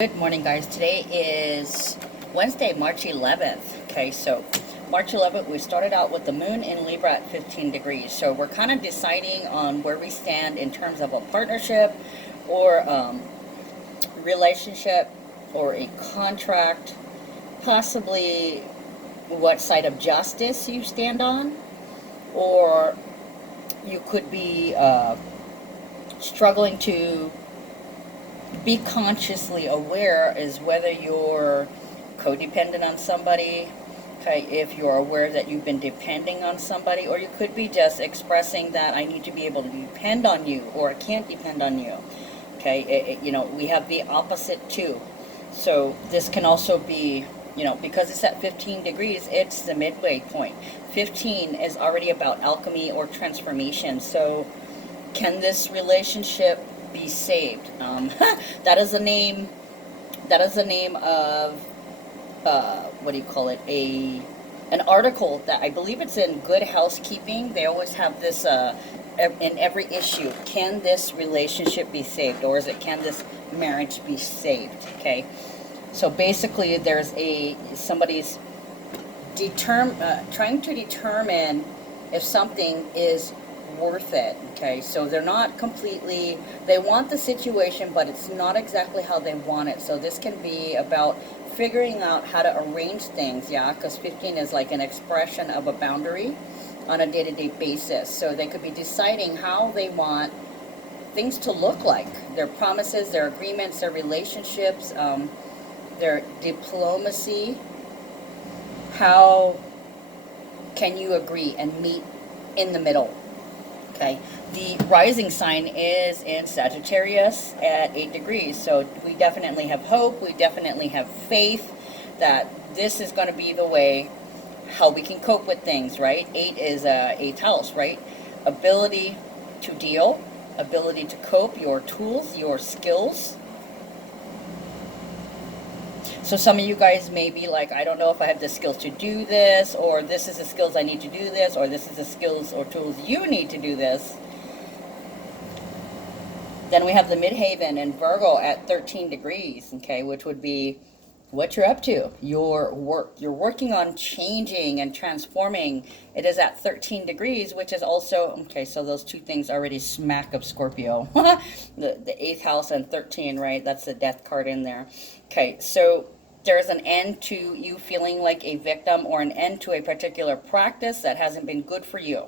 Good morning, guys. Today is Wednesday, March 11th. Okay, so March 11th, we started out with the moon in Libra at 15 degrees. So we're kind of deciding on where we stand in terms of a partnership or relationship or a contract, possibly what side of justice you stand on, or you could be struggling to be consciously aware is whether you're codependent on somebody, okay, if you're aware that you've been depending on somebody, or you could be just expressing that I need to be able to depend on you, or I can't depend on you. Okay, we have the opposite too. So this can also be, because it's at 15 degrees, it's the midway point. 15 is already about alchemy or transformation. So can this relationship be saved? That is the name. That is the name of what do you call it? An article that I believe it's in Good Housekeeping. They always have this in every issue. Can this relationship be saved, or is it can this marriage be saved? Okay. So basically, there's somebody's trying to determine if something is worth it. Okay, so they're not completely, they want the situation, but it's not exactly how they want it. So this can be about figuring out how to arrange things, yeah, because 15 is like an expression of a boundary on a day-to-day basis. So they could be deciding how they want things to look like, their promises, their agreements, their relationships, their diplomacy. How can you agree and meet in the middle? Okay, the rising sign is in Sagittarius at 8 degrees. So we definitely have hope. We definitely have faith that this is going to be the way how we can cope with things, right? 8 is 8th house, right? Ability to deal, ability to cope, your tools, your skills. So some of you guys may be like, I don't know if I have the skills to do this, or this is the skills I need to do this, or this is the skills or tools you need to do this. Then we have the midhaven in Virgo at 13 degrees, okay, which would be what you're up to, your work. You're working on changing and transforming. It is at 13 degrees, which is also, okay, so those two things already smack up Scorpio. the 8th house and 13, right? That's the death card in there. Okay, so there's an end to you feeling like a victim, or an end to a particular practice that hasn't been good for you.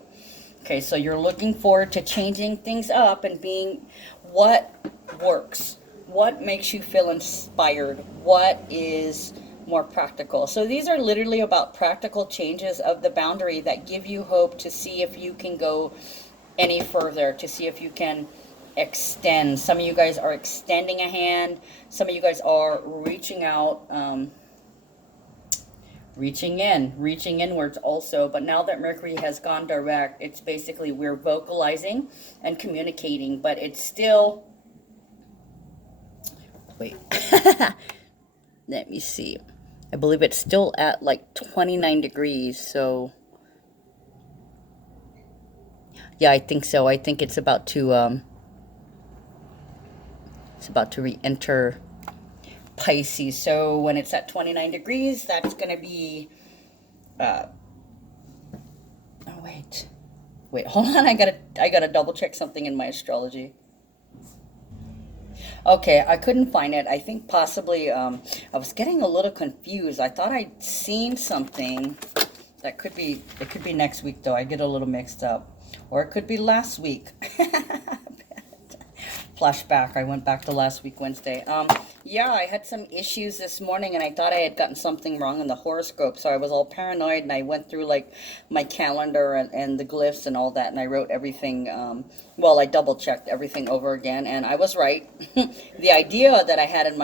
Okay, so you're looking forward to changing things up and being what works, what makes you feel inspired, what is more practical. So these are literally about practical changes of the boundary that give you hope to see if you can go any further, to see if you can extend. Some of you guys are extending a hand. Some of you guys are reaching out, reaching inwards also. But now that Mercury has gone direct, it's basically we're vocalizing and communicating, but it's still, wait, let me see. I believe it's still at like 29 degrees. So yeah, I think so. I think it's about to re-enter Pisces. So when it's at 29 degrees, that's going to be, oh, wait, hold on. I gotta double check something in my astrology. Okay, I couldn't find it. I think possibly, I was getting a little confused. I thought I'd seen something that it could be next week though. I get a little mixed up, or it could be last week. Flashback, I went back to last week Wednesday. Yeah, I had some issues this morning, and I thought I had gotten something wrong in the horoscope, so I was all paranoid, and I went through like my calendar and the glyphs and all that, and I wrote everything, I double checked everything over again, and I was right. The idea that I had in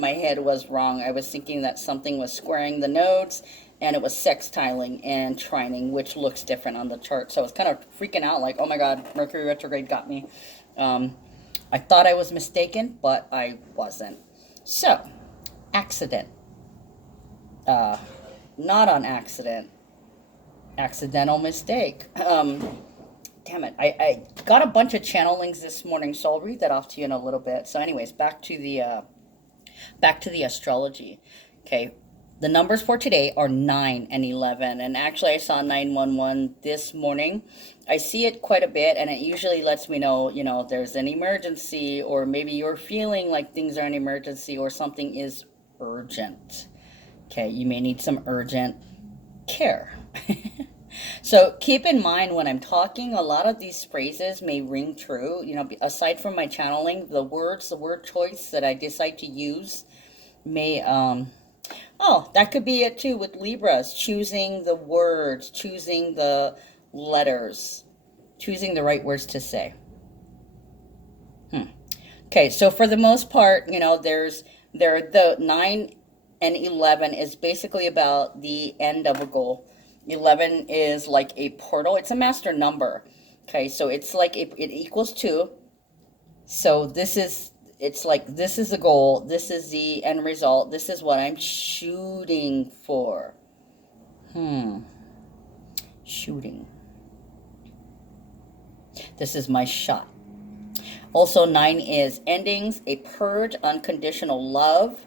my head was wrong. I was thinking that something was squaring the nodes, and it was sextiling and trining, which looks different on the chart. So I was kind of freaking out, like, oh my God, Mercury retrograde got me. I thought I was mistaken, but I wasn't. So, accident. Not on accident. Accidental mistake. Damn it. I got a bunch of channelings this morning, so I'll read that off to you in a little bit. So anyways, back to the Back to the astrology. Okay. The numbers for today are 9 and 11. And actually, I saw 911 this morning. I see it quite a bit, and it usually lets me know, there's an emergency, or maybe you're feeling like things are an emergency or something is urgent. Okay. You may need some urgent care. So keep in mind when I'm talking, a lot of these phrases may ring true. Aside from my channeling, the word choice that I decide to use may, oh, that could be it too with Libras, choosing the words, choosing the letters, choosing the right words to say. Okay, so for the most part, the 9 and 11 is basically about the end of a goal. 11 is like a portal. It's a master number. Okay, so it's like it equals 2. So it's like this is the goal. This is the end result. This is what I'm shooting for. Shooting. This is my shot. Also, 9 is endings, a purge, unconditional love.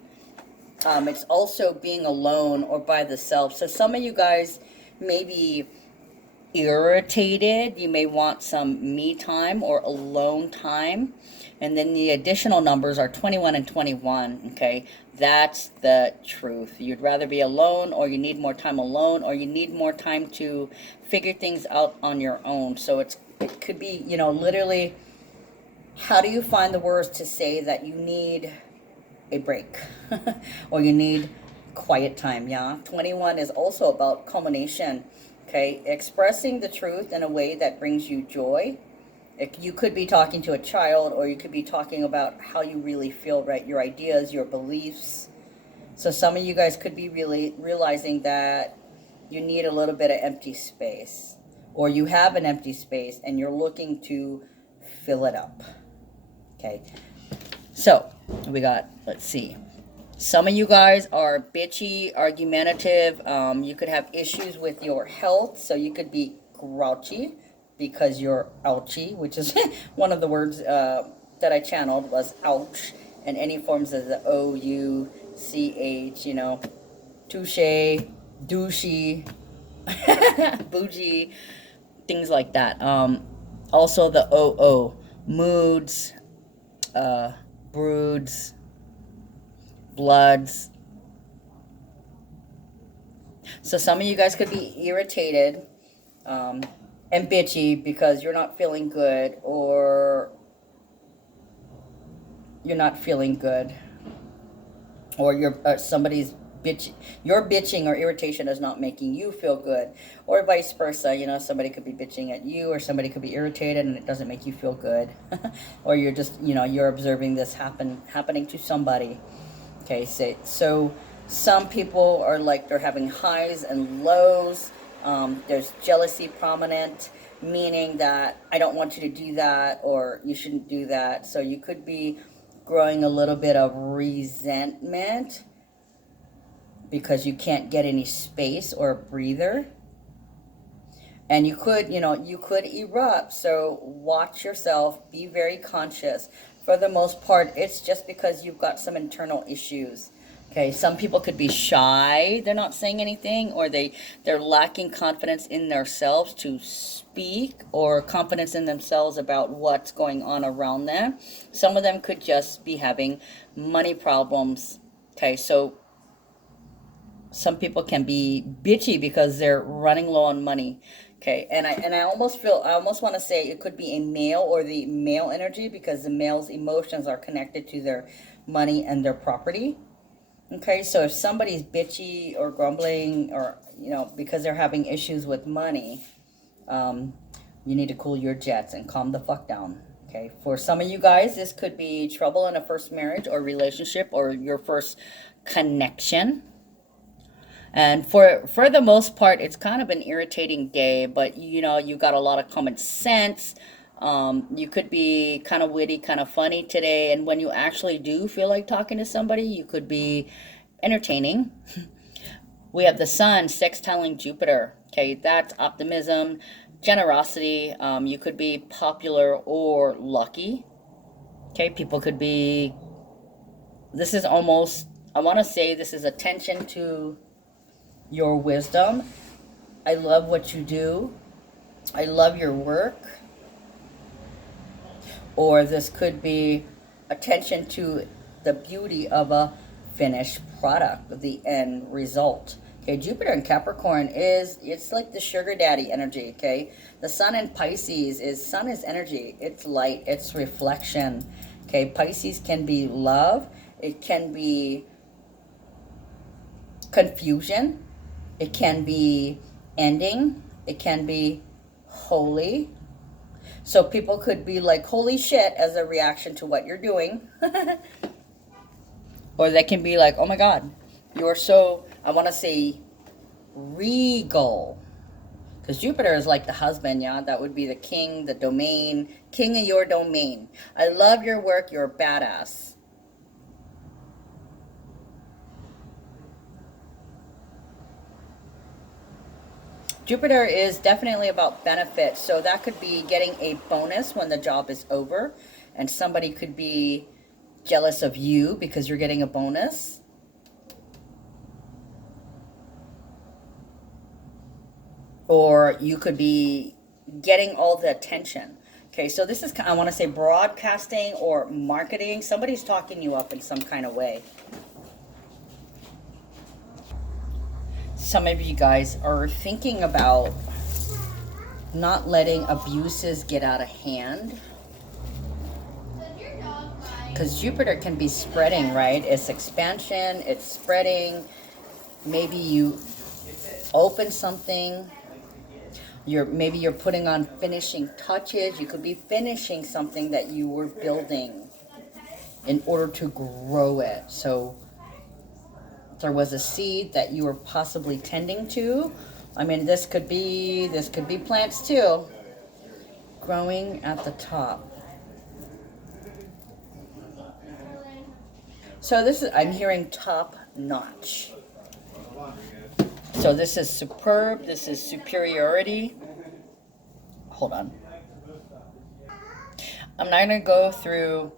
It's also being alone or by the self. So some of you guys may be irritated. You may want some me time or alone time. And then the additional numbers are 21 and 21. Okay, that's the truth. You'd rather be alone, or you need more time alone, or you need more time to figure things out on your own. So it could be, literally, how do you find the words to say that you need a break or you need quiet time? Yeah, 21 is also about culmination. Okay, expressing the truth in a way that brings you joy. You could be talking to a child, or you could be talking about how you really feel, right? Your ideas, your beliefs. So some of you guys could be really realizing that you need a little bit of empty space, or you have an empty space and you're looking to fill it up. Okay, so we got, let's see. Some of you guys are bitchy, argumentative. You could have issues with your health, so you could be grouchy because you're ouchy, which is one of the words that I channeled was ouch, and any forms of the O-U-C-H, touche, douchey, bougie, things like that. Also the O-O, moods, broods, bloods. So some of you guys could be irritated and bitchy because you're not feeling good, or you're not feeling good, or you're somebody's bitch. Your bitching or irritation is not making you feel good, or vice versa. Somebody could be bitching at you, or somebody could be irritated and it doesn't make you feel good, or you're just you're observing this happening to somebody. Okay, so some people are like they're having highs and lows. There's jealousy prominent, meaning that I don't want you to do that, or you shouldn't do that. So you could be growing a little bit of resentment because you can't get any space or a breather. And you could erupt. So watch yourself, be very conscious. For the most part, it's just because you've got some internal issues. Okay, some people could be shy, they're not saying anything, or they're lacking confidence in themselves to speak, or confidence in themselves about what's going on around them. Some of them could just be having money problems. Okay, so some people can be bitchy because they're running low on money. Okay, and I almost want to say it could be a male, or the male energy, because the male's emotions are connected to their money and their property. Okay, so if somebody's bitchy or grumbling, or because they're having issues with money, you need to cool your jets and calm the fuck down. Okay, for some of you guys, this could be trouble in a first marriage or relationship, or your first connection. And for the most part, it's kind of an irritating day, but you got a lot of common sense. You could be kind of witty, kind of funny today, and when you actually do feel like talking to somebody, you could be entertaining. We have the sun sextiling Jupiter. Okay, that's optimism, generosity. You could be popular or lucky. Okay, people could be This is almost, I want to say this is attention to your wisdom. I love what you do. I love your work. Or this could be attention to the beauty of a finished product, the end result. Okay, Jupiter in Capricorn it's like the sugar daddy energy, okay? The sun in Pisces sun is energy. It's light, it's reflection. Okay, Pisces can be love. It can be confusion. It can be ending. It can be holy. So people could be like, holy shit, as a reaction to what you're doing. Or they can be like, oh my God, you're so, I want to say, regal. Because Jupiter is like the husband, yeah? That would be the king, the domain, king of your domain. I love your work, you're a badass. Jupiter is definitely about benefits, so that could be getting a bonus when the job is over, and somebody could be jealous of you because you're getting a bonus. Or you could be getting all the attention. Okay, so this is, I want to say, broadcasting or marketing. Somebody's talking you up in some kind of way. Some of you guys are thinking about not letting abuses get out of hand. Because Jupiter can be spreading, right? It's expansion, it's spreading. Maybe you open something. Maybe you're putting on finishing touches. You could be finishing something that you were building in order to grow it. So there was a seed that you were possibly tending to. I mean, this could be plants too, growing at the top. So this is, I'm hearing top notch. So this is superb. This is superiority. Hold on. I'm not going to go through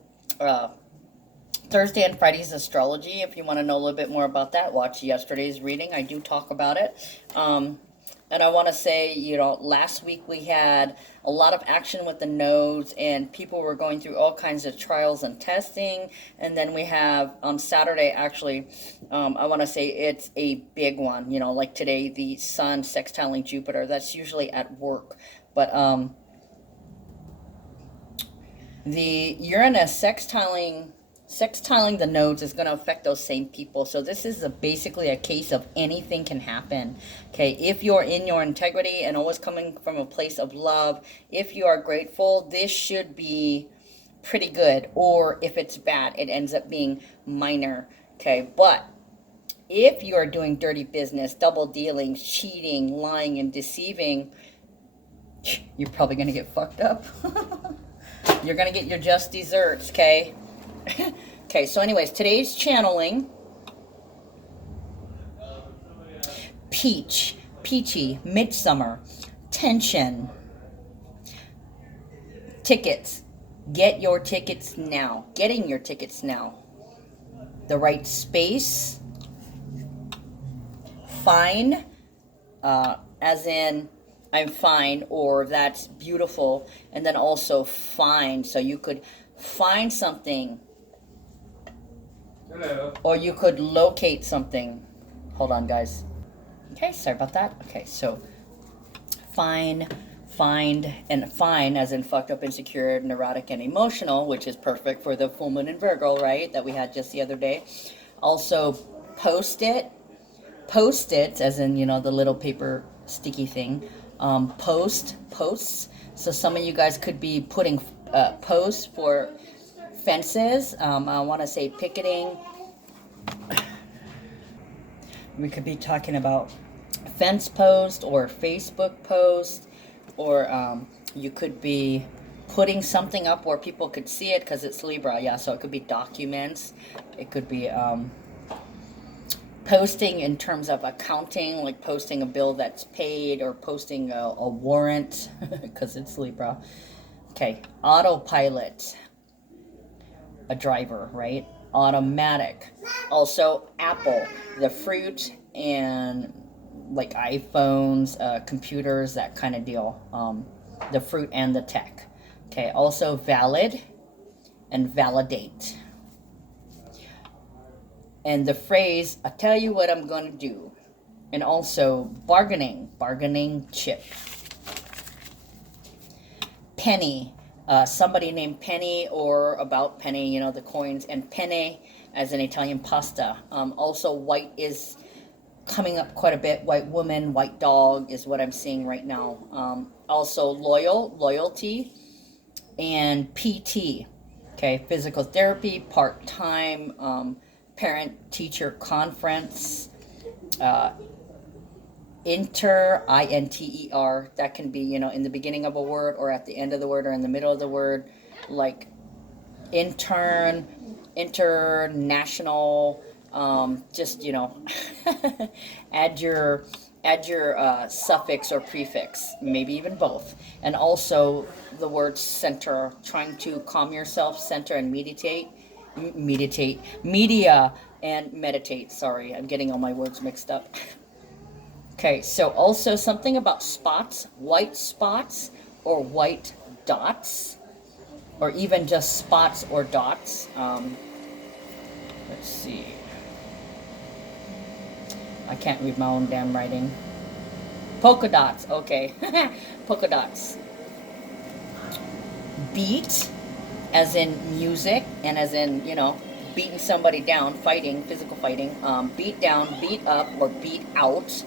Thursday and Friday's astrology. If you want to know a little bit more about that, watch yesterday's reading. I do talk about it. And I want to say, last week we had a lot of action with the nodes, and people were going through all kinds of trials and testing. And then we have on Saturday, actually, I want to say it's a big one. Like today, the sun sextiling Jupiter. That's usually at work. But the Uranus sextiling the nodes is going to affect those same people. So this is basically a case of anything can happen. Okay, if you're in your integrity and always coming from a place of love, if you are grateful, this should be pretty good. Or if it's bad, it ends up being minor. Okay, but if you are doing dirty business, double dealing, cheating, lying, and deceiving, you're probably going to get fucked up. You're going to get your just desserts, okay? Okay, so anyways, today's channeling. Peachy, midsummer, tension, tickets. Get your tickets now. Getting your tickets now. The right space. Fine, as in I'm fine, or that's beautiful, and then also find. So you could find something. Hello. Or you could locate something. Hold on, guys. Okay, sorry about that. Okay, so find, and fine as in fucked up, insecure, neurotic, and emotional, which is perfect for the full moon in Virgo, right? That we had just the other day. Also, post it as in, the little paper sticky thing. Posts. So some of you guys could be putting posts for fences. I want to say picketing. We could be talking about fence post or Facebook post, or you could be putting something up where people could see it because it's Libra. Yeah, so it could be documents. It could be posting in terms of accounting, like posting a bill that's paid, or posting a warrant because it's Libra. Okay, autopilot. A driver, right? automatic. Also, Apple, the fruit, and like iPhones, computers, that kind of deal. The fruit and the tech. Okay, also valid and validate. And the phrase, I'll tell you what I'm going to do. And also bargaining, bargaining chip. Penny, somebody named Penny, or about Penny, you know, the coins, and penne as in Italian pasta. Also, white is coming up quite a bit. White woman, white dog is what I'm seeing right now. Also, loyal, loyalty, and PT. Okay, physical therapy, part time, parent teacher conference, uh, inter, that can be, you know, in the beginning of a word or at the end of the word or in the middle of the word, like intern, international, just, you know, add your suffix or prefix, maybe even both. And also the word center, trying to calm yourself, center, and meditate, media, and meditate. Sorry, I'm getting all my words mixed up. Okay, so also something about spots, or white dots, or even just spots or dots. Let's see. I can't read my own damn writing. Polka dots, okay. Polka dots. Beat, as in music, and as in, you know, beating somebody down, fighting, physical fighting. Beat down, beat up, or beat out.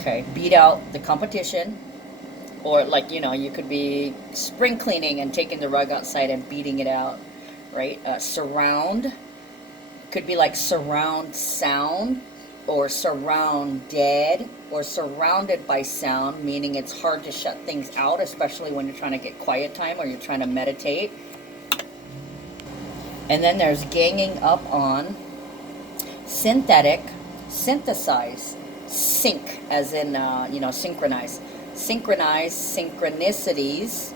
Okay, beat out the competition, or like, you know, you could be spring cleaning and taking the rug outside and beating it out, right? Surround could be like surround sound, or surround dead, or surrounded by sound, meaning it's hard to shut things out, especially when you're trying to get quiet time or you're trying to meditate. And then there's ganging up on, synthetic, synthesize, sync, as in, you know, synchronize, synchronicities,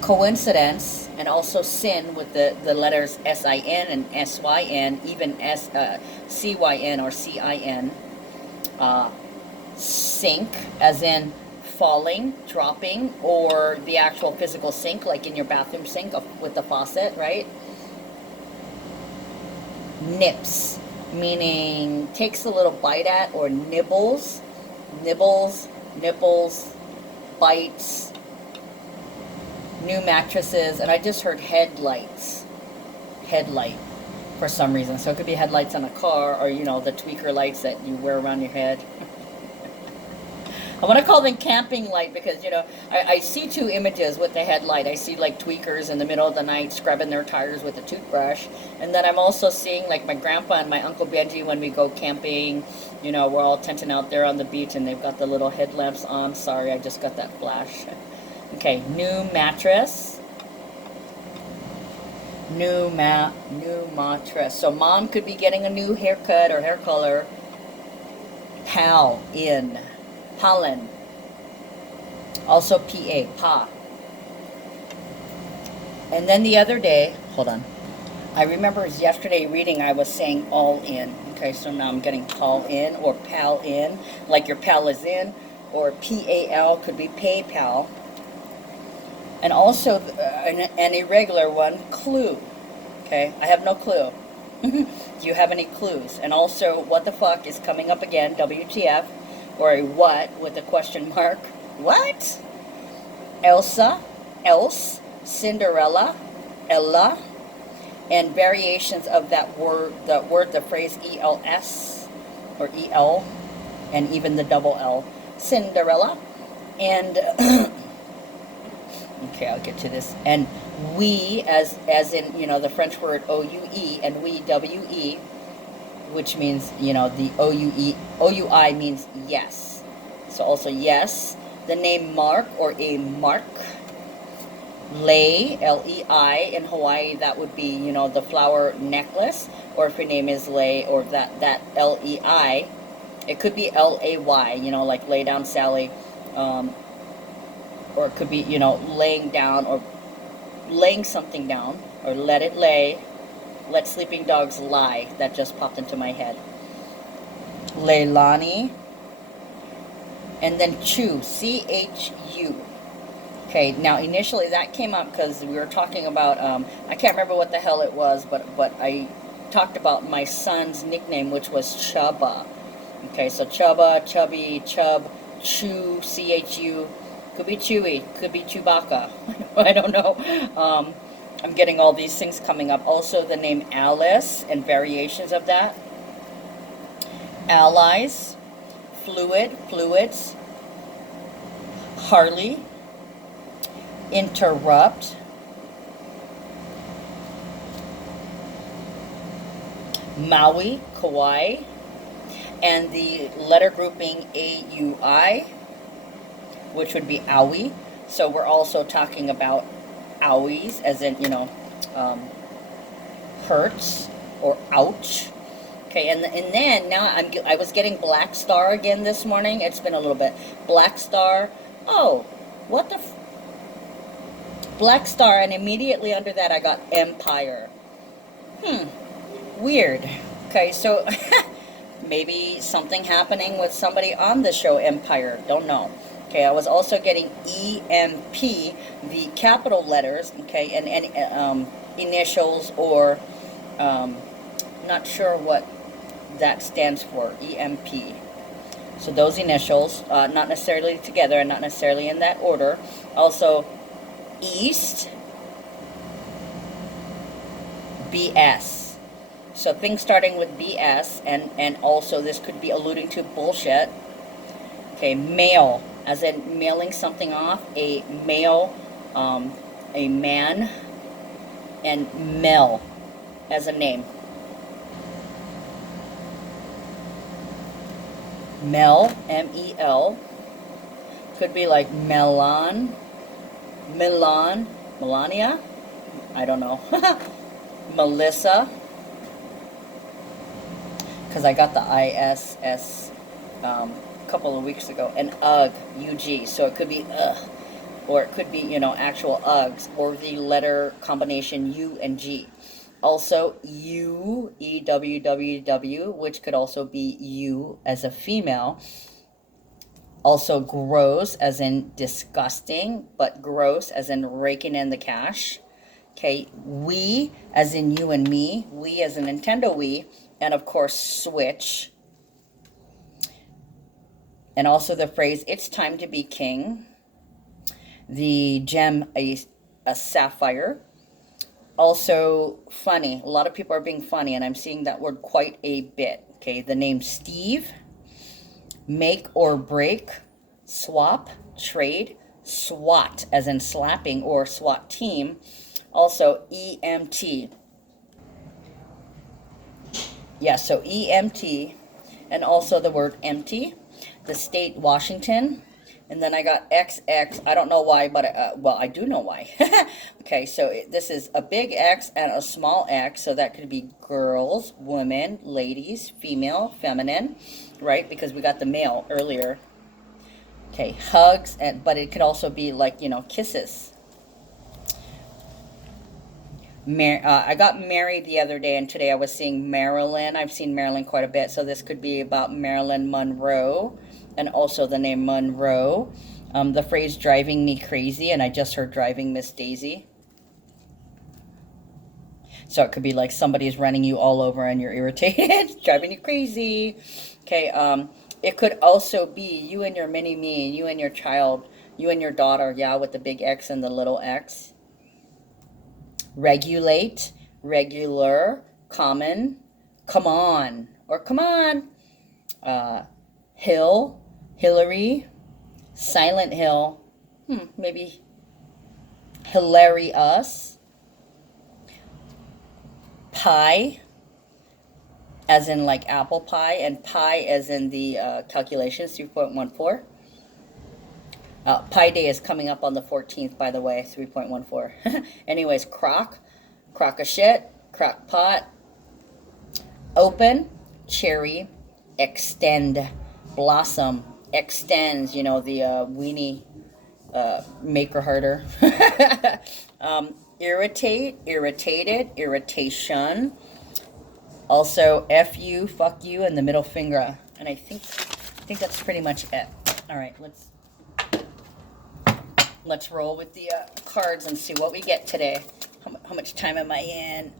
coincidence, and also sin with the letters S-I-N and S-Y-N, even C-Y-N or C-I-N. Sink, as in falling, dropping, or the actual physical sink, like in your bathroom sink with the faucet, right? Nips, meaning takes a little bite at, or nibbles, nipples, bites. New mattresses, and I just heard headlight for some reason. So it could be headlights on a car, or, you know, the tweaker lights that you wear around your head. I want to call them camping light because, you know, I see two images with the headlight. I see like tweakers in the middle of the night scrubbing their tires with a toothbrush. And then I'm also seeing like my grandpa and my Uncle Benji when we go camping. You know, we're all tenting out there on the beach and they've got the little headlamps on. Sorry, I just got that flash. Okay, new mattress. New mattress. So mom could be getting a new haircut or hair color. Pal, in. Pollen. Also PA, pa. And then the other day, hold on. I remember yesterday reading, I was saying all in. Okay, so now I'm getting call in or pal in, like your pal is in, or PAL could be PayPal. And also an irregular one, clue. Okay, I have no clue. Do you have any clues? And also, what the fuck is coming up again, WTF, or a what with a question mark. What? Elsa, else, Cinderella, Ella, and variations of that word, the phrase ELS, or EL, and even the double L. Cinderella, and okay, I'll get to this. And we, as in, you know, the French word OUE, and we, WE, which means, you know, the OUI means yes. So also yes. The name Mark, or a mark. Lei, Lei, in Hawaii, that would be, you know, the flower necklace. Or if your name is Lei, or that Lei, it could be LAY, you know, like lay down Sally. Or it could be, you know, laying down, or laying something down, or let it lay. Let sleeping dogs lie. That just popped into my head. Leilani. And then Chu, C-H-U. Okay, now initially that came up because we were talking about, I can't remember what the hell it was, but I talked about my son's nickname, which was Chubba. Okay, so Chubba, Chubby, Chub, Chew, C-H-U. Could be Chewy, could be Chewbacca. I don't know. I'm getting all these things coming up. Also the name Alice and variations of that. Allies, Fluid, Fluids, Harley, Interrupt, Maui, Kauai, and the letter grouping A-U-I, which would be Aui. So we're also talking about owies, as in, you know, hurts or ouch. Okay, and then now I was getting Black Star again this morning. It's been a little bit. Black Star. Oh, what the Black Star, and immediately under that I got Empire. Weird. Okay, so maybe something happening with somebody on the show Empire. Don't know. Okay, I was also getting EMP, the capital letters, okay, and initials or not sure what that stands for, EMP. So those initials, not necessarily together and not necessarily in that order. Also, East, BS. So things starting with BS, and also this could be alluding to bullshit. Okay, mail, as in mailing something off, a male, a man, and Mel as a name. Mel, M-E-L, could be like Melania, I don't know, Melissa, because I got the ISS a couple of weeks ago, and UG, UG, so it could be or it could be, you know, actual Uggs, or the letter combination U and G. Also, U, E-W-W-W, which could also be you as a female. Also, gross, as in disgusting, but gross, as in raking in the cash. Okay, we, as in you and me. We, as in Nintendo Wii. And, of course, Switch. And also the phrase, it's time to be king. The gem, a sapphire. Also, funny. A lot of people are being funny, and I'm seeing that word quite a bit. Okay, the name Steve, make or break, swap, trade, SWAT, as in slapping, or SWAT team. Also, EMT. Yeah, so EMT, and also the word empty. The state, Washington. And then I got XX. I don't know why, but, well, I do know why. Okay, so this is a big X and a small x. So that could be girls, women, ladies, female, feminine, right? Because we got the male earlier. Okay, hugs, but it could also be like, you know, kisses. I got married the other day, and today I was seeing Marilyn. I've seen Marilyn quite a bit, so this could be about Marilyn Monroe, and also the name Monroe. The phrase driving me crazy, and I just heard driving Miss Daisy. So it could be like somebody's running you all over and you're irritated, driving you crazy. Okay, it could also be you and your mini-me, you and your child, you and your daughter, yeah, with the big X and the little x. Regulate, regular, common, come on, or come on. Hill, Hillary, Silent Hill, maybe hilarious. Pie, as in like apple pie, and pi as in the calculations, 3.14. Pi Day is coming up on the 14th, by the way, 3.14. Anyways, crock of shit, crock pot. Open, cherry, extend, blossom, extends, you know, the weenie maker harder. irritate, irritated, irritation. Also, F you, fuck you, and the middle finger. And I think that's pretty much it. All right, let's roll with the cards and see what we get today. How much time am I in?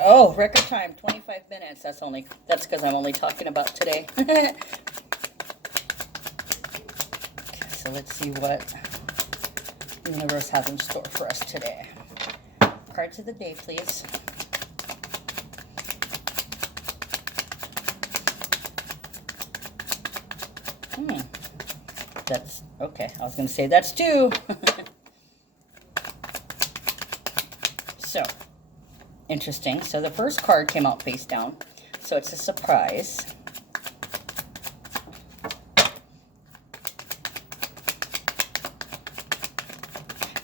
Oh, record time, 25 minutes. That's because I'm only talking about today. Okay, so let's see what the universe has in store for us today. Cards of the day, please. That's okay. I was going to say that's 2. So, interesting. So the first card came out face down. So it's a surprise.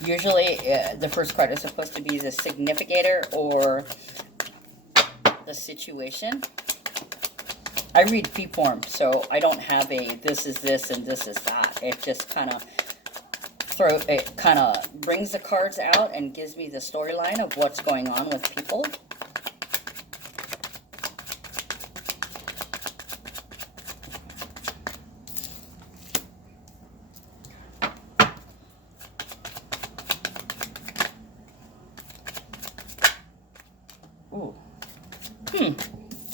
Usually the first card is supposed to be the significator or the situation. I read freeform, so I don't have a this is this and this is that. It just kind of brings the cards out and gives me the storyline of what's going on with people. Ooh.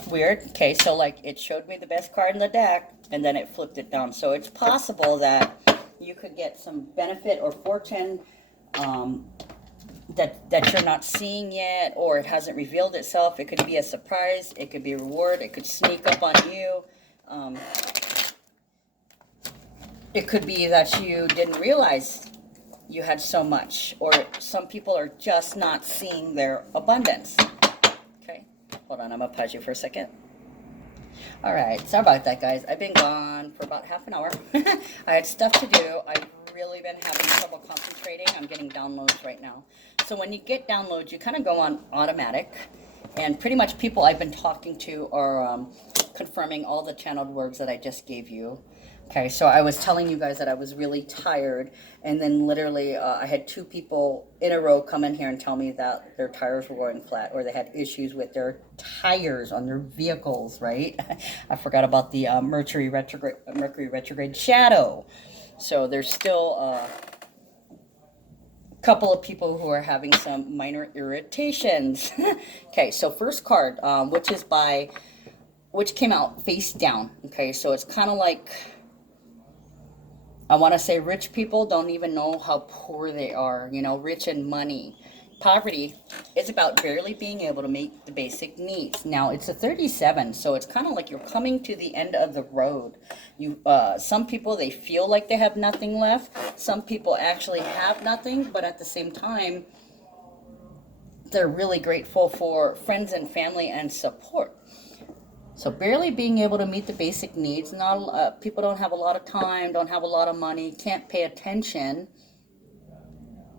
Weird. Okay, so like it showed me the best card in the deck and then it flipped it down. So it's possible that you could get some benefit or fortune that you're not seeing yet, or it hasn't revealed itself. It could be a surprise. It could be a reward. It could sneak up on you. It could be that you didn't realize you had so much, or some people are just not seeing their abundance. Okay, hold on, I'm gonna pause you for a second. All right, sorry about that, guys. I've been gone for about half an hour. I had stuff to do. I've really been having trouble concentrating. I'm getting downloads right now. So when you get downloads, you kind of go on automatic, and pretty much people I've been talking to are confirming all the channeled words that I just gave you. Okay, so I was telling you guys that I was really tired, and then literally I had 2 people in a row come in here and tell me that their tires were going flat, or they had issues with their tires on their vehicles, right? I forgot about the Mercury retrograde shadow. So there's still a couple of people who are having some minor irritations. Okay, so first card, which came out face down. Okay, so it's kind of like, I want to say rich people don't even know how poor they are, you know, rich in money. Poverty is about barely being able to meet the basic needs. Now, it's a 37, so it's kind of like you're coming to the end of the road. Some people, they feel like they have nothing left. Some people actually have nothing, but at the same time, they're really grateful for friends and family and support. So barely being able to meet the basic needs. People don't have a lot of time, don't have a lot of money, can't pay attention.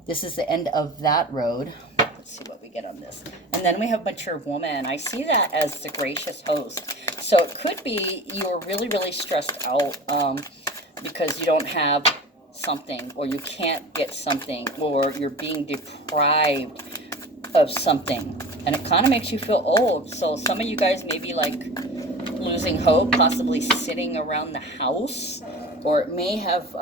This is the end of that road. Let's see what we get on this. And then we have mature woman. I see that as the gracious host. So it could be you're really, really stressed out because you don't have something, or you can't get something, or you're being deprived of something. And it kind of makes you feel old. So some of you guys may be like losing hope, possibly sitting around the house, or it may have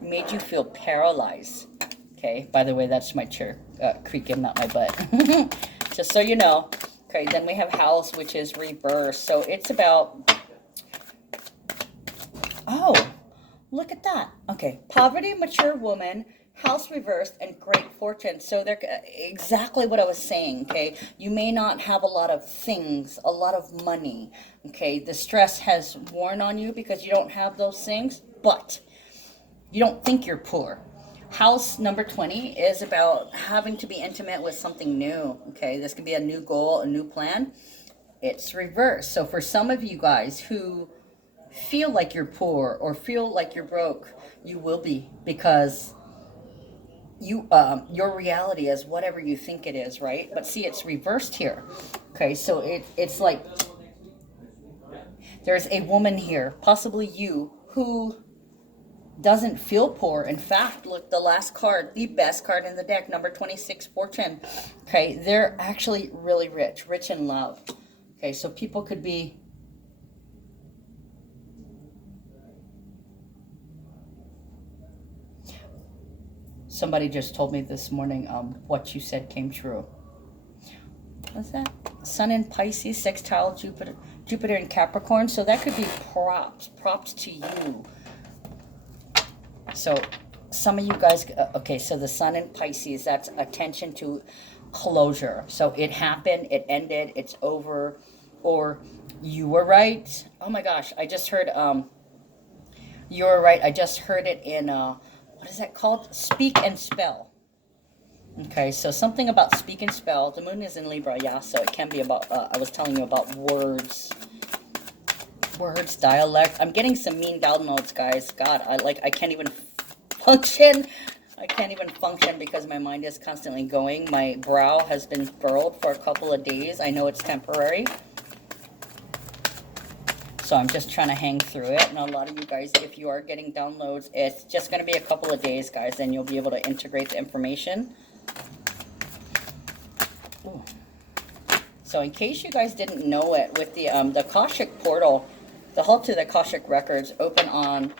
made you feel paralyzed. Okay, by the way, that's my chair creaking, not my butt. Just so you know. Okay, then we have house, which is reverse. So it's about, oh, look at that. Okay, poverty, mature woman, house reversed, and great fortune. So they're exactly what I was saying. Okay, you may not have a lot of things, a lot of money. Okay, the stress has worn on you because you don't have those things, but you don't think you're poor. House number 20 is about having to be intimate with something new. Okay, this could be a new goal, a new plan. It's reversed. So for some of you guys who feel like you're poor or feel like you're broke, you will be, because your reality is whatever you think it is, right? But see, it's reversed here. Okay, so it's like there's a woman here, possibly you, who doesn't feel poor. In fact, look, the last card, the best card in the deck, number 26, Fortune. Okay, they're actually really rich, rich in love. Okay, so people could be... Somebody just told me this morning what you said came true. What's that? Sun in Pisces, sextile Jupiter in Capricorn. So that could be props to you. So some of you guys, okay, so the Sun in Pisces, that's attention to closure. So it happened, it ended, it's over, or you were right. Oh my gosh, I just heard, you were right. I just heard it in, what is that called? Speak and Spell. Okay, so something about speak and spell. The moon is in Libra, yeah, so it can be about, I was telling you about words, dialect. I'm getting some mean downloads, guys. God, I can't even function. I can't even function because my mind is constantly going. My brow has been furrowed for a couple of days. I know it's temporary. So I'm just trying to hang through it. And a lot of you guys, if you are getting downloads, it's just going to be a couple of days, guys, and you'll be able to integrate the information. Ooh. So in case you guys didn't know it, with the Akashic portal, the Halt to the Akashic Records open on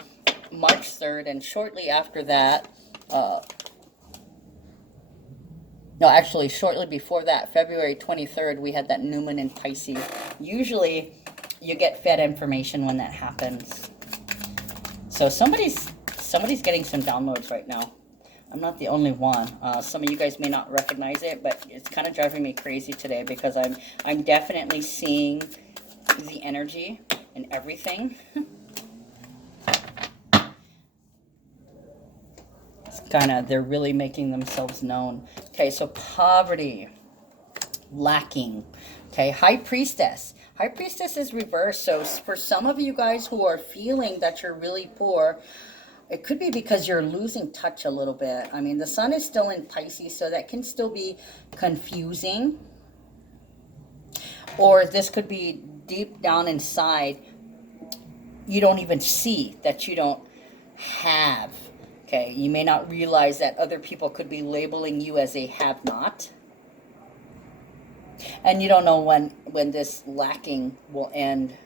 March 3rd, and shortly after that, no, actually, shortly before that, February 23rd, we had that new moon in Pisces. Usually, you get fed information when that happens. So somebody's getting some downloads right now. I'm not the only one. Some of you guys may not recognize it, but it's kind of driving me crazy today because I'm definitely seeing the energy and everything. It's kind of, they're really making themselves known. Okay, so poverty, lacking. Okay, High Priestess. High Priestess is reversed. So for some of you guys who are feeling that you're really poor, it could be because you're losing touch a little bit. I mean, the sun is still in Pisces, so that can still be confusing. Or this could be deep down inside. You don't even see that you don't have. Okay, you may not realize that other people could be labeling you as a have-not. And you don't know when this lacking will end.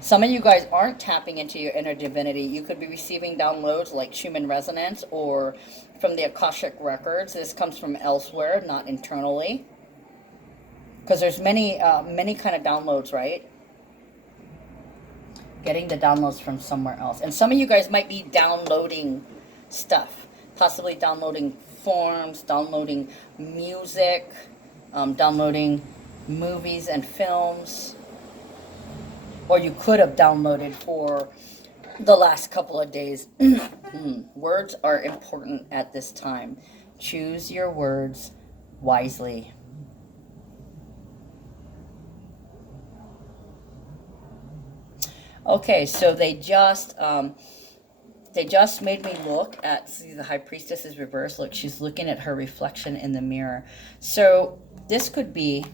Some of you guys aren't tapping into your inner divinity. You could be receiving downloads like Schumann resonance or from the Akashic records. This comes from elsewhere, not internally. Because there's many kind of downloads, right? Getting the downloads from somewhere else. And some of you guys might be downloading stuff. Possibly downloading forms, downloading music, downloading movies and films. Or you could have downloaded for the last couple of days. Words are important at this time. Choose your words wisely. Okay, so they just made me look at, see, the High Priestess is reversed. Look, she's looking at her reflection in the mirror. So this could be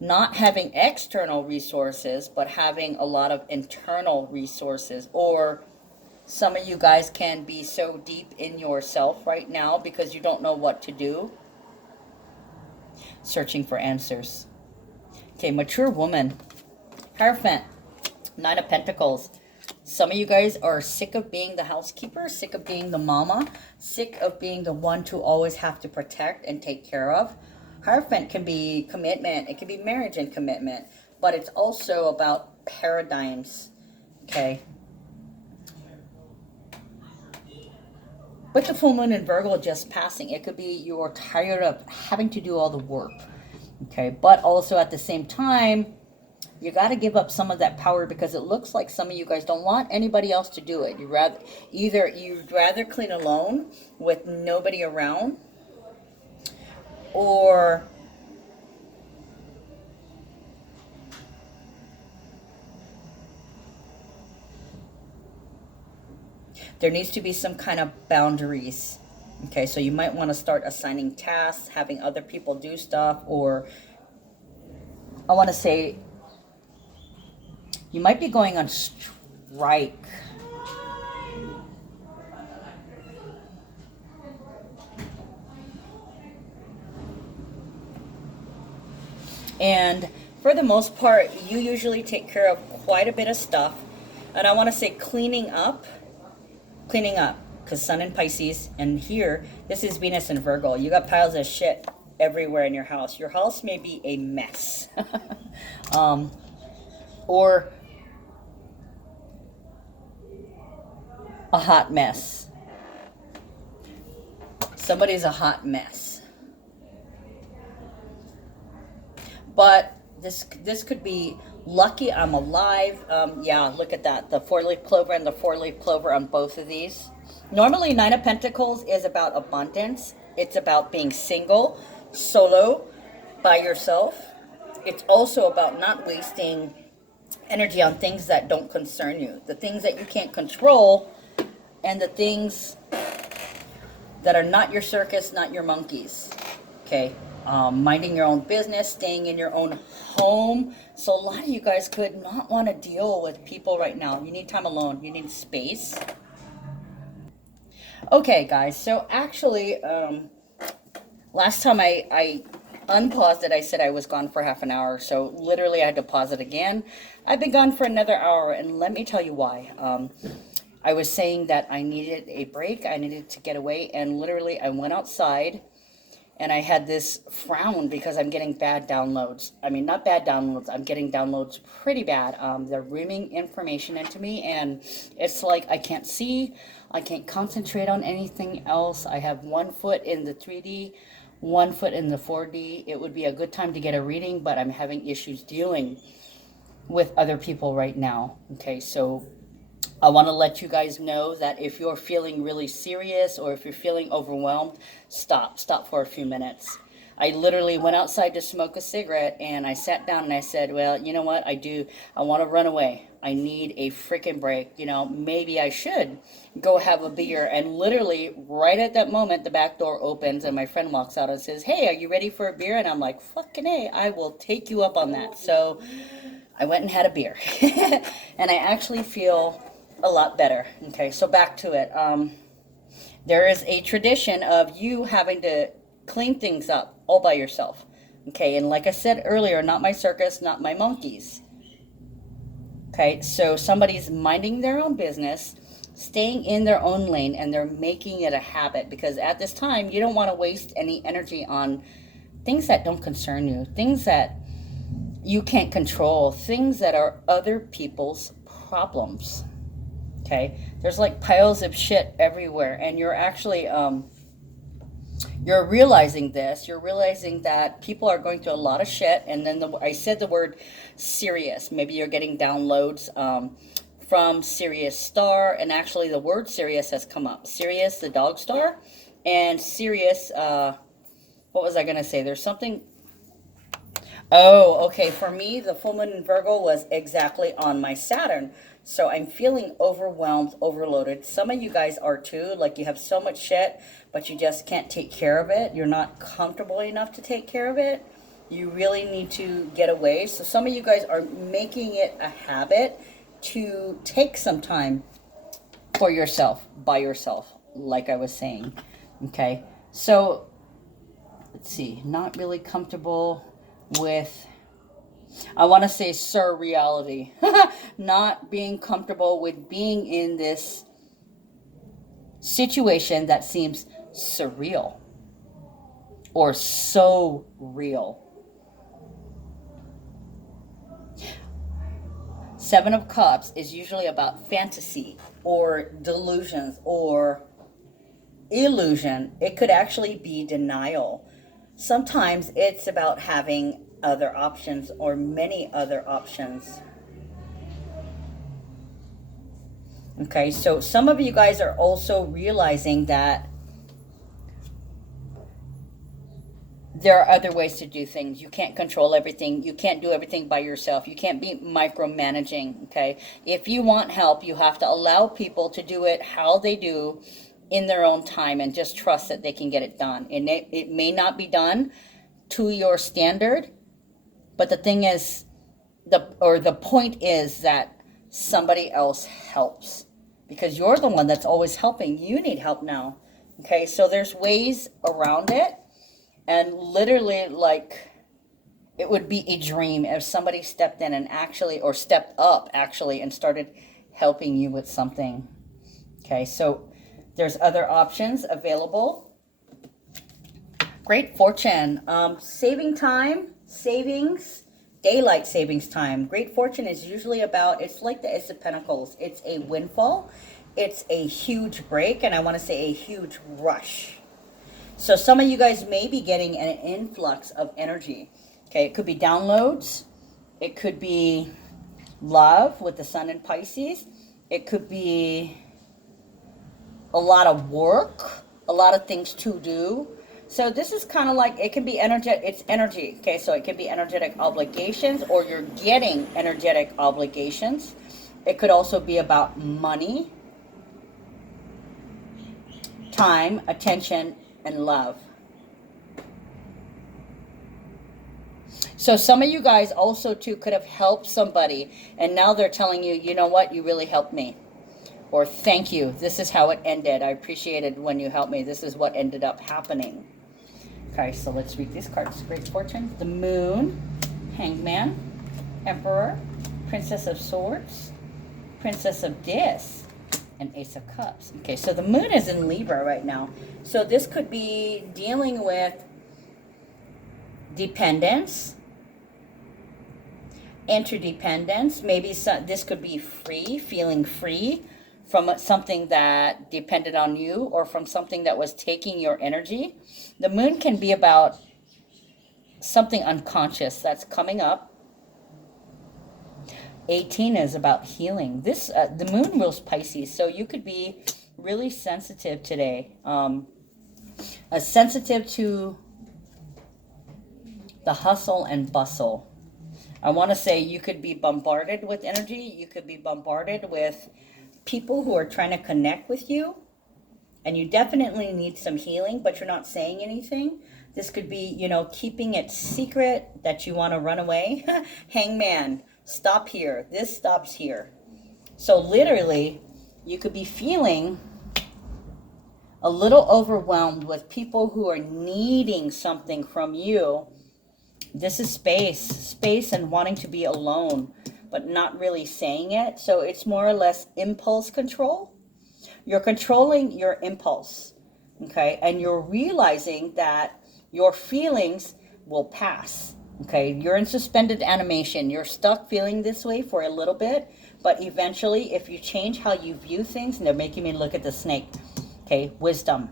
not having external resources, but having a lot of internal resources. Or some of you guys can be so deep in yourself right now because you don't know what to do. Searching for answers. Okay, mature woman. Hierophant. 9 of Pentacles. Some of you guys are sick of being the housekeeper, sick of being the mama, sick of being the one to always have to protect and take care of. Hierophant can be commitment. It can be marriage and commitment. But it's also about paradigms. Okay. With the full moon in Virgo just passing, it could be you're tired of having to do all the work. Okay. But also at the same time, you got to give up some of that power because it looks like some of you guys don't want anybody else to do it. You'd rather clean alone with nobody around, or there needs to be some kind of boundaries. Okay, so you might want to start assigning tasks, having other people do stuff, or I want to say you might be going on Right. And for the most part, you usually take care of quite a bit of stuff. And I want to say cleaning up, because Sun in Pisces, and here, this is Venus in Virgo. You got piles of shit everywhere in your house. Your house may be a mess. Or a hot mess. Somebody's a hot mess. But this could be lucky I'm alive. Yeah, look at that. The 4-leaf clover and the 4-leaf clover on both of these. Normally, Nine of Pentacles is about abundance. It's about being single, solo, by yourself. It's also about not wasting energy on things that don't concern you. The things that you can't control, and the things that are not your circus, not your monkeys. Okay? Minding your own business, staying in your own home. So a lot of you guys could not want to deal with people right now. You need time alone. You need space. Okay, guys. So actually, last time I unpaused it, I said I was gone for half an hour. So literally I had to pause it again. I've been gone for another hour, and let me tell you why. I was saying that I needed a break. I needed to get away, and literally I went outside. And I had this frown because I'm getting bad downloads. I mean, not bad downloads. I'm getting downloads pretty bad. They're reaming information into me. And it's like I can't see. I can't concentrate on anything else. I have 1 foot in the 3D, 1 foot in the 4D. It would be a good time to get a reading, but I'm having issues dealing with other people right now. Okay, so I want to let you guys know that if you're feeling really serious or if you're feeling overwhelmed, stop for a few minutes. I literally went outside to smoke a cigarette, and I sat down and I said, well, you know what? I want to run away. I need a freaking break. You know, maybe I should go have a beer. And literally right at that moment, the back door opens and my friend walks out and says, hey, are you ready for a beer? And I'm like, fucking A, I will take you up on that. So I went and had a beer and I actually feel a lot better. Okay, so back to it. There is a tradition of you having to clean things up all by yourself. Okay, and like I said earlier, not my circus, not my monkeys. Okay, so somebody's minding their own business, staying in their own lane, and they're making it a habit, because at this time you don't want to waste any energy on things that don't concern you, things that you can't control, things that are other people's problems. Okay, there's like piles of shit everywhere, and you're actually you're realizing this. You're realizing that people are going through a lot of shit. And then I said the word serious. Maybe you're getting downloads from Sirius Star, and actually the word Sirius has come up. Sirius, the dog star, and Sirius. What was I gonna say? There's something. Oh, okay. For me, the full moon in Virgo was exactly on my Saturn. So I'm feeling overwhelmed, overloaded. Some of you guys are too. Like, you have so much shit, but you just can't take care of it. You're not comfortable enough to take care of it. You really need to get away. So some of you guys are making it a habit to take some time for yourself, by yourself, like I was saying. Okay. So let's see. Not really comfortable with, I want to say, surreality. Not being comfortable with being in this situation that seems surreal or so real. 7 of Cups is usually about fantasy or delusions or illusion. It could actually be denial. Sometimes it's about having other options or many other options. Okay, so some of you guys are also realizing that there are other ways to do things. You can't control everything. You can't do everything by yourself. You can't be micromanaging, okay? If you want help, you have to allow people to do it how they do in their own time, and just trust that they can get it done. And it may not be done to your standard, but the thing is, the point is that somebody else helps, because you're the one that's always helping. You need help now. Okay, so there's ways around it. And literally, like, it would be a dream if somebody stepped in and actually, or stepped up actually, and started helping you with something. Okay, so there's other options available. Great fortune, saving time, savings, daylight savings time. Great fortune is usually about, it's like the Ace of Pentacles. It's a windfall. It's a huge break, and I want to say a huge rush. So some of you guys may be getting an influx of energy. Okay, it could be downloads. It could be love with the sun in Pisces. It could be a lot of work, a lot of things to do. So this is kind of like, it can be energetic, it's energy. Okay, so it can be energetic obligations, or you're getting energetic obligations. It could also be about money, time, attention, and love. So some of you guys also too could have helped somebody, and now they're telling you, you know what, you really helped me, or thank you, this is how it ended, I appreciated when you helped me, this is what ended up happening. Okay, so let's read these cards. Great fortune, the Moon, Hangman, Emperor, Princess of Swords, Princess of This, and Ace of Cups. Okay, so the Moon is in Libra right now. So this could be dealing with dependence, interdependence. Maybe this could be free, feeling free from something that depended on you, or from something that was taking your energy. The Moon can be about something unconscious that's coming up. 18 is about healing. This the Moon rules Pisces, so you could be really sensitive today. Sensitive to the hustle and bustle. I want to say you could be bombarded with energy. You could be bombarded with people who are trying to connect with you, and you definitely need some healing, but you're not saying anything. This could be, you know, keeping it secret that you want to run away. Hangman, stop here. This stops here. So literally, you could be feeling a little overwhelmed with people who are needing something from you. This is space and wanting to be alone, but not really saying it. So it's more or less impulse control. You're controlling your impulse, okay? And you're realizing that your feelings will pass, okay? You're in suspended animation. You're stuck feeling this way for a little bit, but eventually, if you change how you view things, and they're making me look at the snake, okay? Wisdom.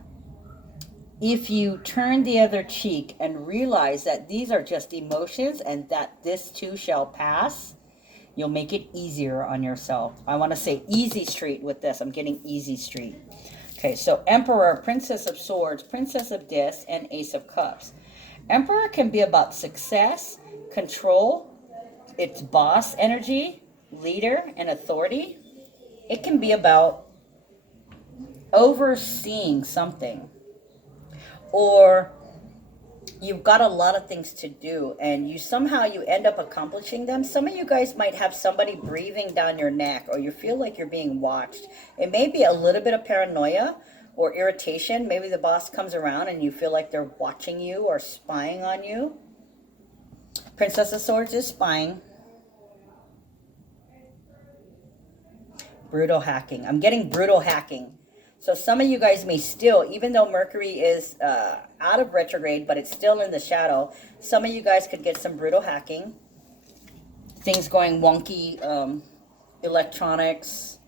If you turn the other cheek and realize that these are just emotions and that this too shall pass, you'll make it easier on yourself. I want to say easy street with this. I'm getting easy street. Okay, so Emperor, Princess of Swords, Princess of This, and Ace of Cups. Emperor can be about success, control, it's boss energy, leader, and authority. It can be about overseeing something, or you've got a lot of things to do and you end up accomplishing them. Some of you guys might have somebody breathing down your neck, or you feel like you're being watched. It may be a little bit of paranoia or irritation. Maybe the boss comes around and you feel like they're watching you or spying on you. Princess of Swords is spying. Brutal hacking. I'm getting brutal hacking. So some of you guys may still, even though Mercury is out of retrograde, but it's still in the shadow, some of you guys could get some brutal hacking. Things going wonky, electronics.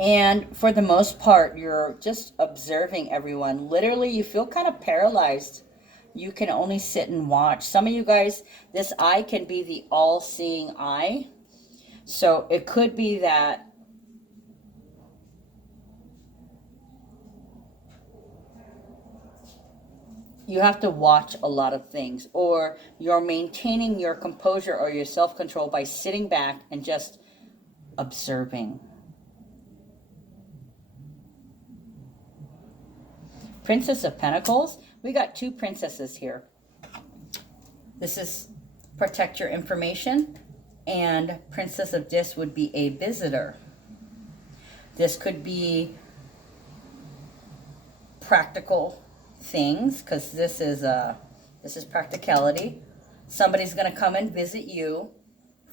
And for the most part, you're just observing everyone. Literally, you feel kind of paralyzed. You can only sit and watch. Some of you guys, this eye can be the all-seeing eye. So it could be that you have to watch a lot of things, or you're maintaining your composure or your self-control by sitting back and just observing. Princess of Pentacles. We got two princesses here. This is protect your information. And Princess of This would be a visitor. This could be practical things, because this is practicality. Somebody's going to come and visit you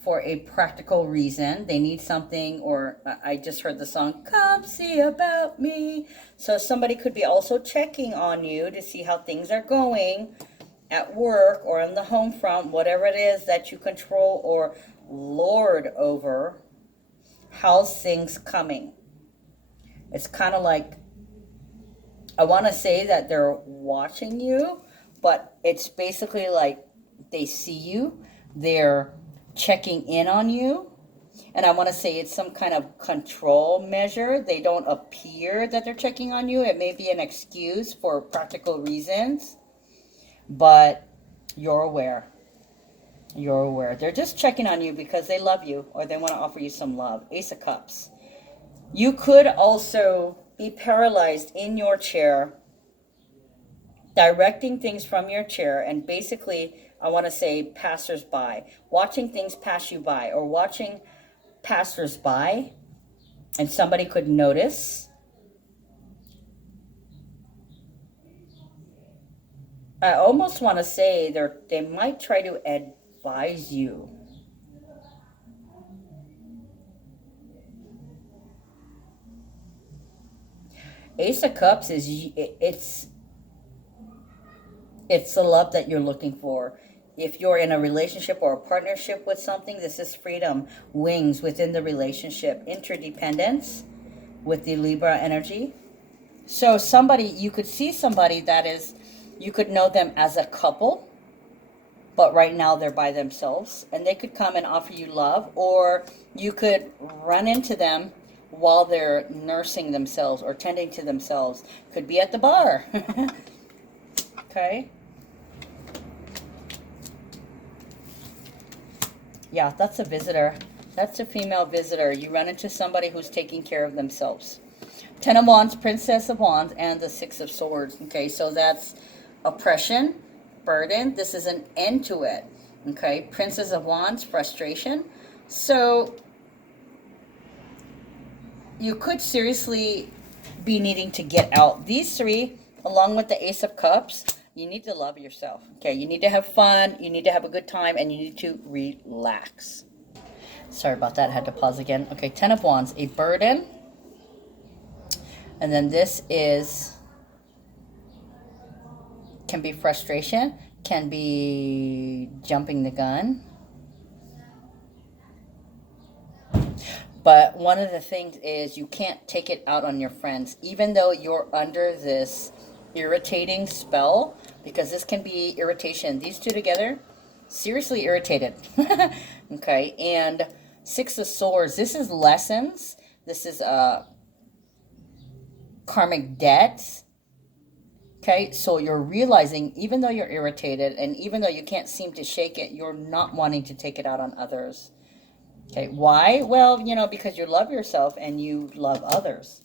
for a practical reason. They need something, or I just heard the song, "Come See About Me." So somebody could be also checking on you to see how things are going at work or on the home front, whatever it is that you control or lord over. How's things coming? It's kind of like, I want to say that they're watching you, but it's basically like they see you, they're checking in on you, and I want to say it's some kind of control measure. They don't appear that they're checking on you. It may be an excuse for practical reasons, but you're aware. You're aware. They're just checking on you because they love you, or they want to offer you some love. Ace of Cups. You could also be paralyzed in your chair, directing things from your chair, and basically, I want to say passers-by, watching things pass you by, or watching passers-by, and somebody could notice. I almost want to say they might try to advise you. Ace of Cups is, it's the love that you're looking for. If you're in a relationship or a partnership with something, this is freedom, wings within the relationship, interdependence with the Libra energy. So somebody, you could see somebody that is, you could know them as a couple, but right now they're by themselves, and they could come and offer you love, or you could run into them while they're nursing themselves or tending to themselves. Could be at the bar. Okay. Yeah, that's a visitor. That's a female visitor. You run into somebody who's taking care of themselves. Ten of Wands, Princess of Wands, and the Six of Swords. Okay, so that's oppression, burden. This is an end to it. Okay, Princess of Wands, frustration. So you could seriously be needing to get out. These three, along with the Ace of Cups, you need to love yourself. Okay, you need to have fun, you need to have a good time, and you need to relax. Sorry about that, I had to pause again. Okay, Ten of Wands, a burden. And then this is, can be frustration, can be jumping the gun. But one of the things is you can't take it out on your friends, even though you're under this irritating spell, because this can be irritation. These two together, seriously irritated. Okay, and Six of Swords, this is lessons. This is karmic debts. Okay, so you're realizing, even though you're irritated and even though you can't seem to shake it, you're not wanting to take it out on others. Okay, why? Well, you know, because you love yourself and you love others.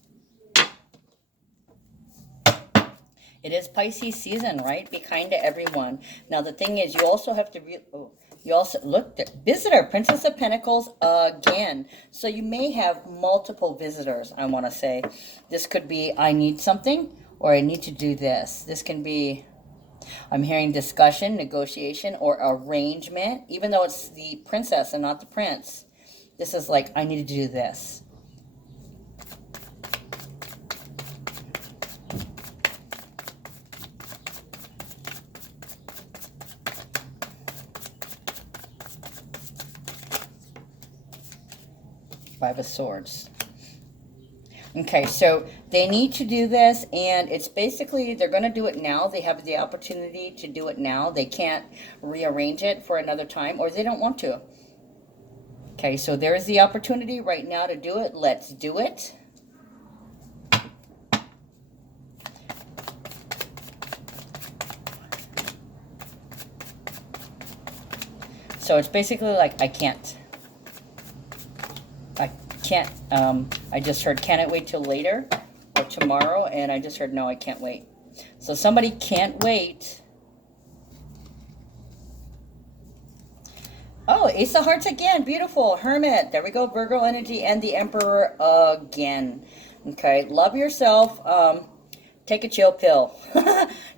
It is Pisces season, right? Be kind to everyone. Now, the thing is, you also have to, you also, look, visitor, Princess of Pentacles again. So you may have multiple visitors, I want to say. This could be, I need something, or I need to do this. This can be, I'm hearing discussion, negotiation, or arrangement, even though it's the princess and not the prince. This is like, I need to do this. Five of Swords. Okay, so they need to do this, and it's basically, they're going to do it now. They have the opportunity to do it now. They can't rearrange it for another time, or they don't want to. Okay, so there's the opportunity right now to do it. Let's do it. So it's basically like, I can't. I just heard, can it wait till later or tomorrow? And I just heard, no, I can't wait. So somebody can't wait. Oh, Ace of Hearts again. Beautiful. Hermit. There we go. Virgo energy and the Emperor again. Okay. Love yourself. Take a chill pill.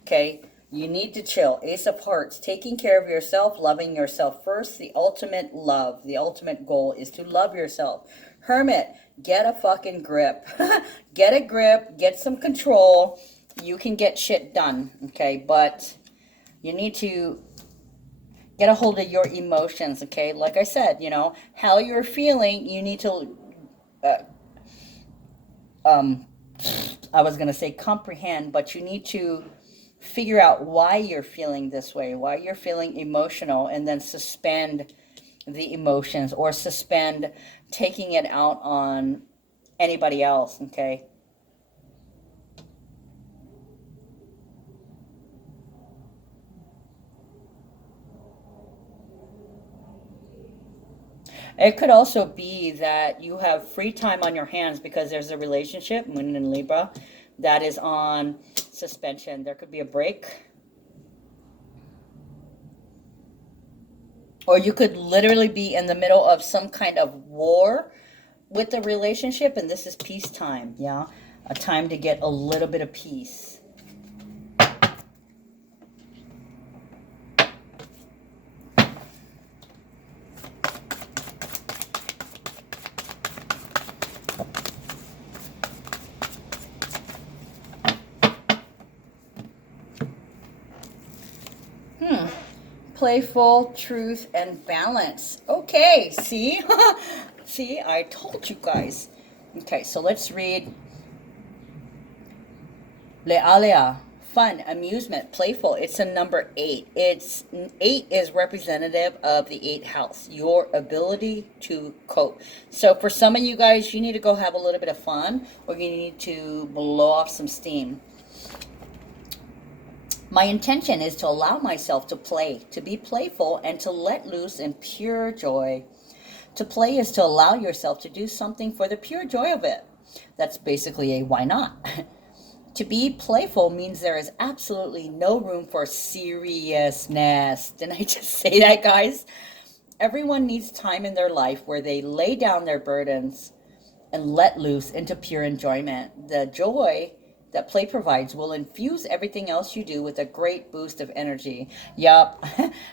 Okay. You need to chill. Ace of Hearts. Taking care of yourself. Loving yourself first. The ultimate love. The ultimate goal is to love yourself. Hermit. Get a fucking grip. Get a grip. Get some control. You can get shit done. Okay. But you need to get a hold of your emotions, okay? Like I said, you know, how you're feeling, you need to, I was going to say comprehend, but you need to figure out why you're feeling this way, why you're feeling emotional, and then suspend the emotions or suspend taking it out on anybody else, okay? It could also be that you have free time on your hands because there's a relationship, Moon in Libra, that is on suspension. There could be a break. Or you could literally be in the middle of some kind of war with the relationship, and this is peacetime, yeah? A time to get a little bit of peace. Playful, truth, and balance. Okay, see? See, I told you guys. Okay, so let's read Lealia. Fun, amusement, playful. It's a number 8. 8 is representative of the 8th house, your ability to cope. So for some of you guys, you need to go have a little bit of fun, or you need to blow off some steam. My intention is to allow myself to play, to be playful, and to let loose in pure joy. To play is to allow yourself to do something for the pure joy of it. That's basically a why not. To be playful means there is absolutely no room for seriousness. Didn't I just say that, guys? Everyone needs time in their life where they lay down their burdens and let loose into pure enjoyment. The joy that play provides will infuse everything else you do with a great boost of energy. Yup,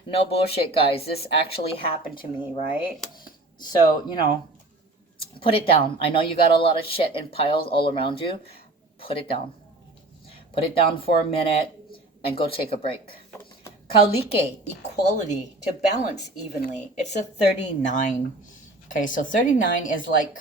no bullshit, guys. This actually happened to me, right? So, you know, put it down. I know you got a lot of shit in piles all around you. Put it down. Put it down for a minute and go take a break. Kalike, equality, to balance evenly. It's a 39. Okay, so 39 is like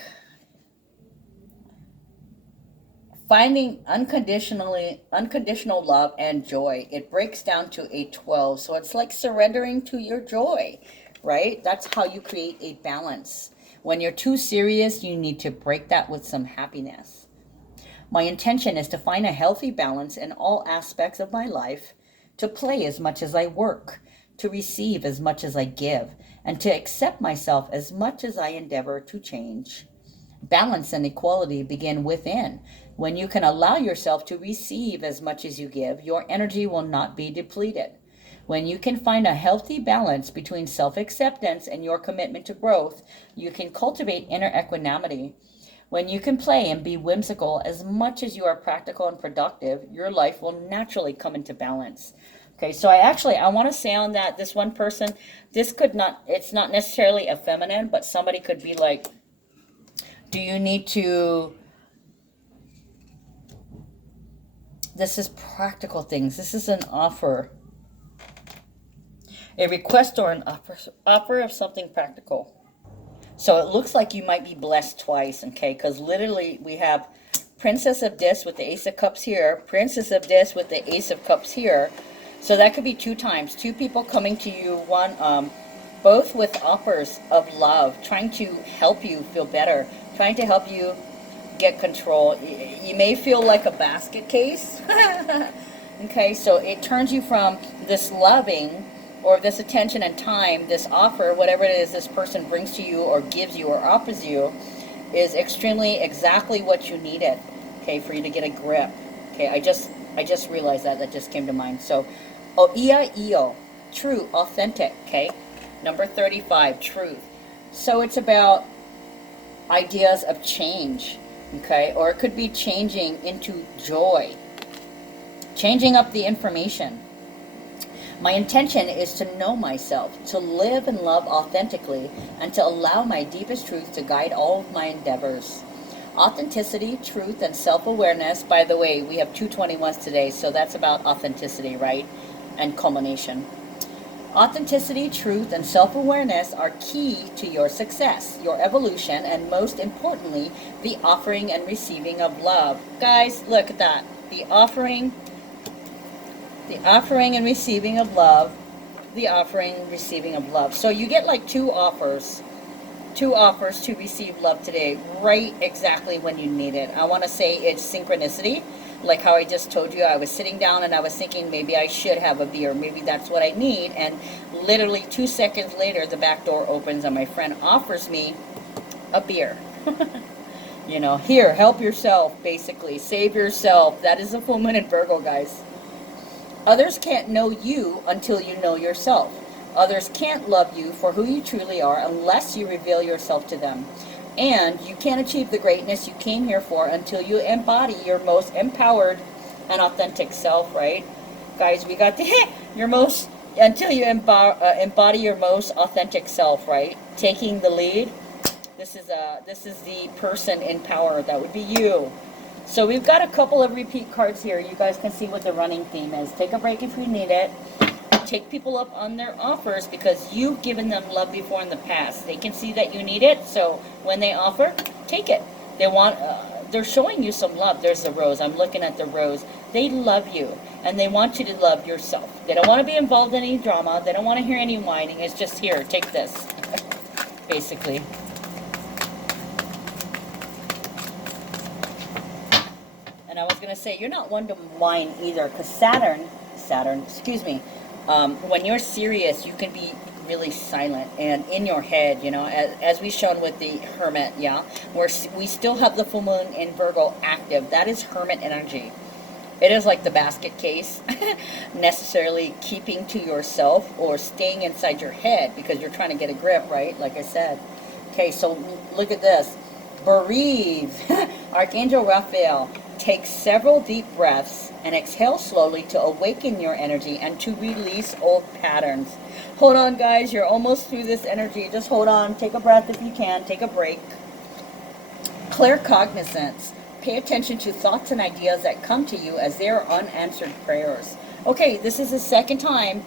finding unconditional love and joy. It breaks down to a 12. So it's like surrendering to your joy, right? That's how you create a balance. When you're too serious, you need to break that with some happiness. My intention is to find a healthy balance in all aspects of my life, to play as much as I work, to receive as much as I give, and to accept myself as much as I endeavor to change. Balance and equality begin within. When you can allow yourself to receive as much as you give, your energy will not be depleted. When you can find a healthy balance between self-acceptance and your commitment to growth, you can cultivate inner equanimity. When you can play and be whimsical as much as you are practical and productive, your life will naturally come into balance. Okay, so I want to say on that, this one person, it's not necessarily a feminine, but somebody could be like, do you need to, this is practical things. This is an offer, a request or an offer of something practical. So it looks like you might be blessed twice, okay? Because literally we have Princess of This with the Ace of Cups here, Princess of This with the Ace of Cups here. So that could be 2 times. 2 people coming to you, both with offers of love, trying to help you feel better, trying to help you get control. You may feel like a basket case. Okay, so it turns you from this loving or this attention and time, this offer, whatever it is this person brings to you or gives you or offers you, is extremely exactly what you needed, okay, for you to get a grip. Okay, I just realized that just came to mind. So, Oia, true, authentic. Okay, number 35, truth. So it's about ideas of change. Okay, or it could be changing into joy, changing up the information. My intention is to know myself, to live and love authentically, and to allow my deepest truth to guide all of my endeavors. Authenticity, truth, and self-awareness. By the way, we have 221s today, so that's about authenticity, right? And culmination. Authenticity, truth, and self-awareness are key to your success, your evolution, and most importantly, the offering and receiving of love. Guys, look at that. The offering and receiving of love. The offering and receiving of love. So you get like two offers to receive love today, right exactly when you need it. I want to say it's synchronicity, like how I just told you. I was sitting down and I was thinking maybe I should have a beer, maybe that's what I need, and literally 2 seconds later the back door opens and my friend offers me a beer. You know, here, help yourself, basically, save yourself. That is a full moon in Virgo, guys. Others can't know you until you know yourself. Others can't love you for who you truly are unless you reveal yourself to them. And you can't achieve the greatness you came here for until you embody your most empowered and authentic self, right? Guys, we got until you embody your most authentic self, right? Taking the lead. This is the person in power. That would be you. So we've got a couple of repeat cards here. You guys can see what the running theme is. Take a break if you need it. Take people up on their offers because you've given them love before in the past. They can see that you need it, so when they offer, take it. They're showing you some love. There's the rose. I'm looking at the rose. They love you, and they want you to love yourself. They don't want to be involved in any drama. They don't want to hear any whining. It's just, here, take this, basically. And I was going to say, you're not one to whine either, because Saturn, excuse me, when you're serious, you can be really silent and in your head, you know, as we've shown with the Hermit, yeah, we still have the full moon in Virgo active. That is Hermit energy. It is like the basket case, necessarily keeping to yourself or staying inside your head because you're trying to get a grip, right? Like I said. Okay, so look at this. Breathe. Archangel Raphael. Take several deep breaths and exhale slowly to awaken your energy and to release old patterns. Hold on, guys. You're almost through this energy. Just hold on. Take a breath if you can. Take a break. Clear cognizance. Pay attention to thoughts and ideas that come to you as they are unanswered prayers. Okay, this is the second time.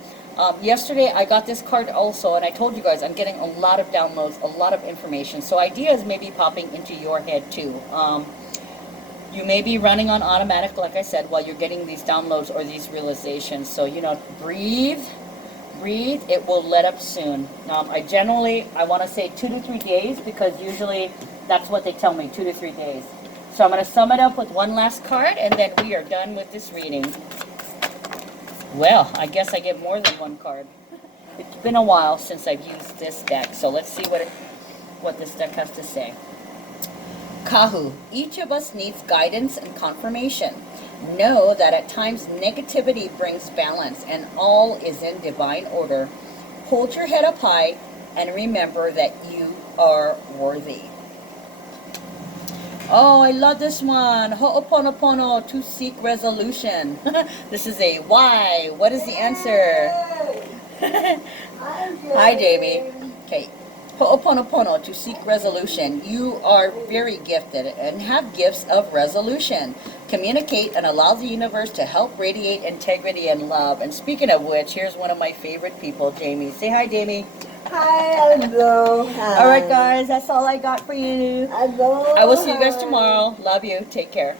Yesterday I got this card also, and I told you guys I'm getting a lot of downloads, a lot of information. So ideas may be popping into your head too. You may be running on automatic, like I said, while you're getting these downloads or these realizations. So, you know, breathe. It will let up soon. I want to say 2 to 3 days because usually that's what they tell me, 2 to 3 days. So I'm going to sum it up with one last card, and then we are done with this reading. Well, I guess I get more than one card. It's been a while since I've used this deck, so let's see what this deck has to say. Kahu, each of us needs guidance and confirmation. Know that at times negativity brings balance and all is in divine order. Hold your head up high and remember that you are worthy. Oh, I love this one. Ho'oponopono, to seek resolution. This is a why. What is the answer? Hi, Davey. Okay. Ho'oponopono, to seek resolution. You are very gifted and have gifts of resolution. Communicate and allow the universe to help radiate integrity and love. And speaking of which, here's one of my favorite people, Jamie. Say hi, Jamie. Hi, hello. Hi. All right, guys, that's all I got for you. Hello. I will see you guys tomorrow. Love you. Take care.